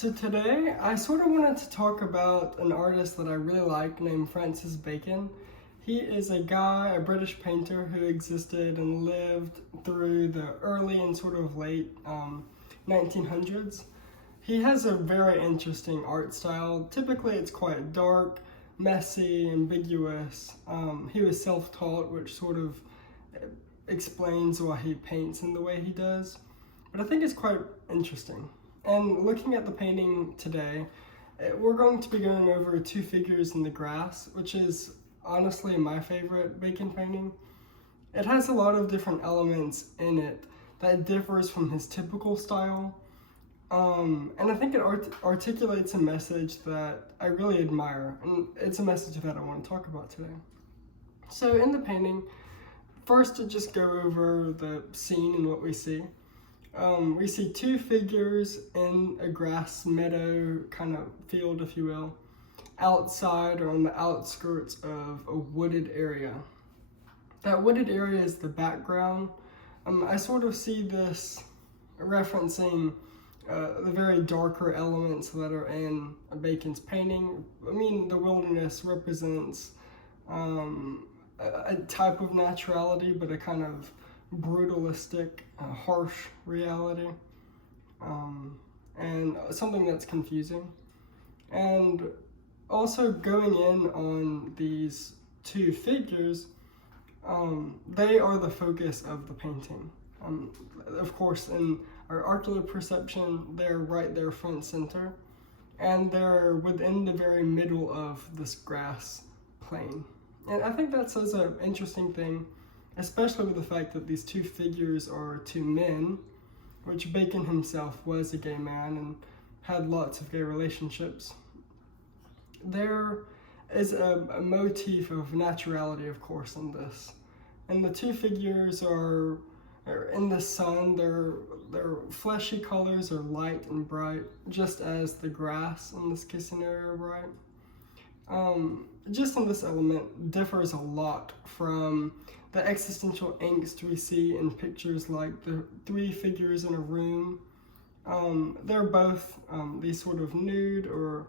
So today, I sort of wanted to talk about an artist that I really like named Francis Bacon. He is a British painter who existed and lived through the early and sort of late 1900s. He has a very interesting art style. Typically, it's quite dark, messy, ambiguous. He was self-taught, which sort of explains why he paints in the way he does. But I think it's quite interesting. And looking at the painting today, we're going to be going over two figures in the grass, which is honestly my favorite Bacon painting. It has a lot of different elements in it that differs from his typical style. And I think it articulates a message that I really admire, and it's a message that I want to talk about today. So in the painting, first to just go over the scene and what we see. We see two figures in a grass meadow kind of field, if you will, outside or on the outskirts of a wooded area. That wooded area is the background. I sort of see this referencing the very darker elements that are in Bacon's painting. I mean, the wilderness represents a type of naturality, but a kind of brutalistic, harsh reality, and something that's confusing. And also going in on these two figures, they are the focus of the painting. Of course, in our ocular perception, they're right there front center, and they're within the very middle of this grass plane. And I think that says an interesting thing, especially with the fact that these two figures are two men, which Bacon himself was a gay man and had lots of gay relationships. There is a motif of naturality, of course, in this. And the two figures are in the sun, their fleshy colors are light and bright, just as the grass in this case scenario are bright. Just in this element differs a lot from the existential angst we see in pictures like the three figures in a room. They're both these sort of nude or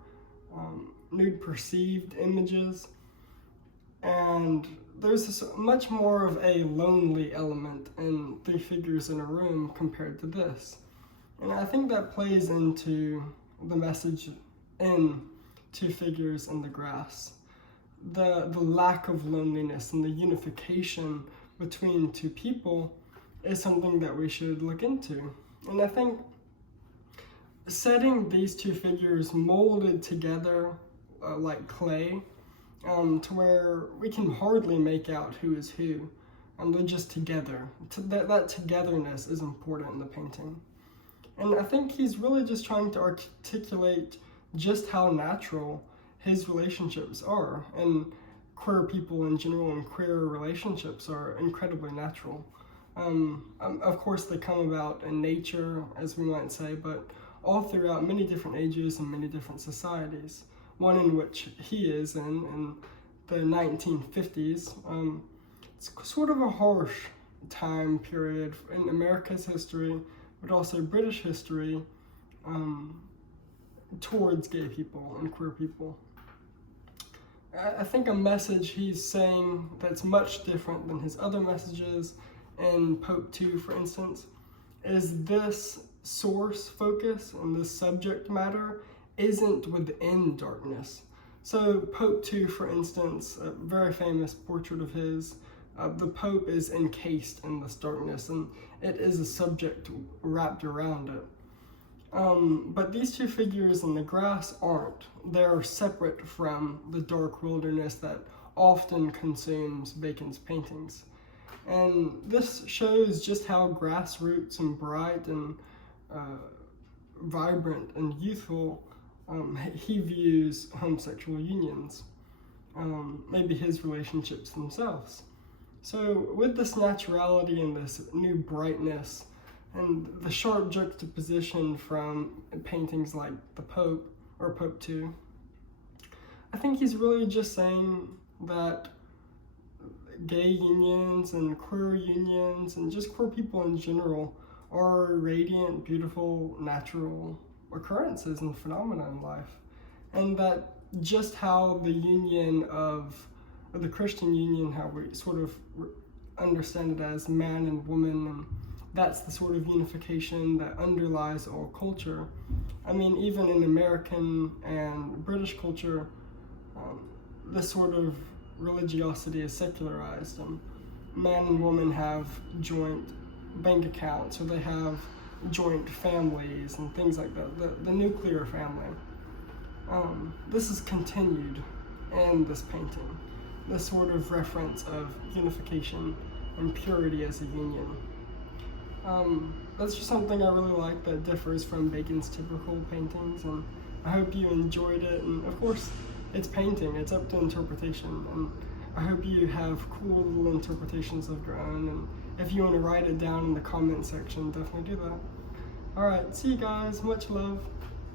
nude perceived images, and there's this much more of a lonely element in three figures in a room compared to this. And I think that plays into the message in two figures in the grass. The lack of loneliness and the unification between two people is something that we should look into. And I think setting these two figures molded together like clay, to where we can hardly make out who is who, and they're just together. That togetherness is important in the painting. And I think he's really just trying to articulate just how natural his relationships are, and queer people in general and queer relationships are incredibly natural. Of course, they come about in nature, as we might say, but all throughout many different ages and many different societies. One in which he is in the 1950s. It's sort of a harsh time period in America's history, but also British history, towards gay people and queer people. I think a message he's saying that's much different than his other messages in Pope 2, for instance, is this source focus and this subject matter isn't within darkness. So Pope 2, for instance, a very famous portrait of his, the Pope is encased in this darkness, and it is a subject wrapped around it. But these two figures in the grass aren't. They're separate from the dark wilderness that often consumes Bacon's paintings. And this shows just how grassroots and bright and vibrant and youthful he views homosexual unions, maybe his relationships themselves. So with this naturality and this new brightness, and the sharp juxtaposition from paintings like the Pope or Pope 2, I think he's really just saying that gay unions and queer unions and just queer people in general are radiant, beautiful, natural occurrences and phenomena in life. And that just how the union of, or the Christian union, how we sort of understand it as man and woman, and that's the sort of unification that underlies all culture. I mean, even in American and British culture, this sort of religiosity is secularized. Man and woman have joint bank accounts, or they have joint families and things like that, the nuclear family. This is continued in this painting, this sort of reference of unification and purity as a union. That's just something I really like that differs from Bacon's typical paintings, and I hope you enjoyed it. And of course, it's painting, it's up to interpretation, and I hope you have cool little interpretations of your own, and if you want to write it down in the comment section, definitely do that. Alright, see you guys, much love.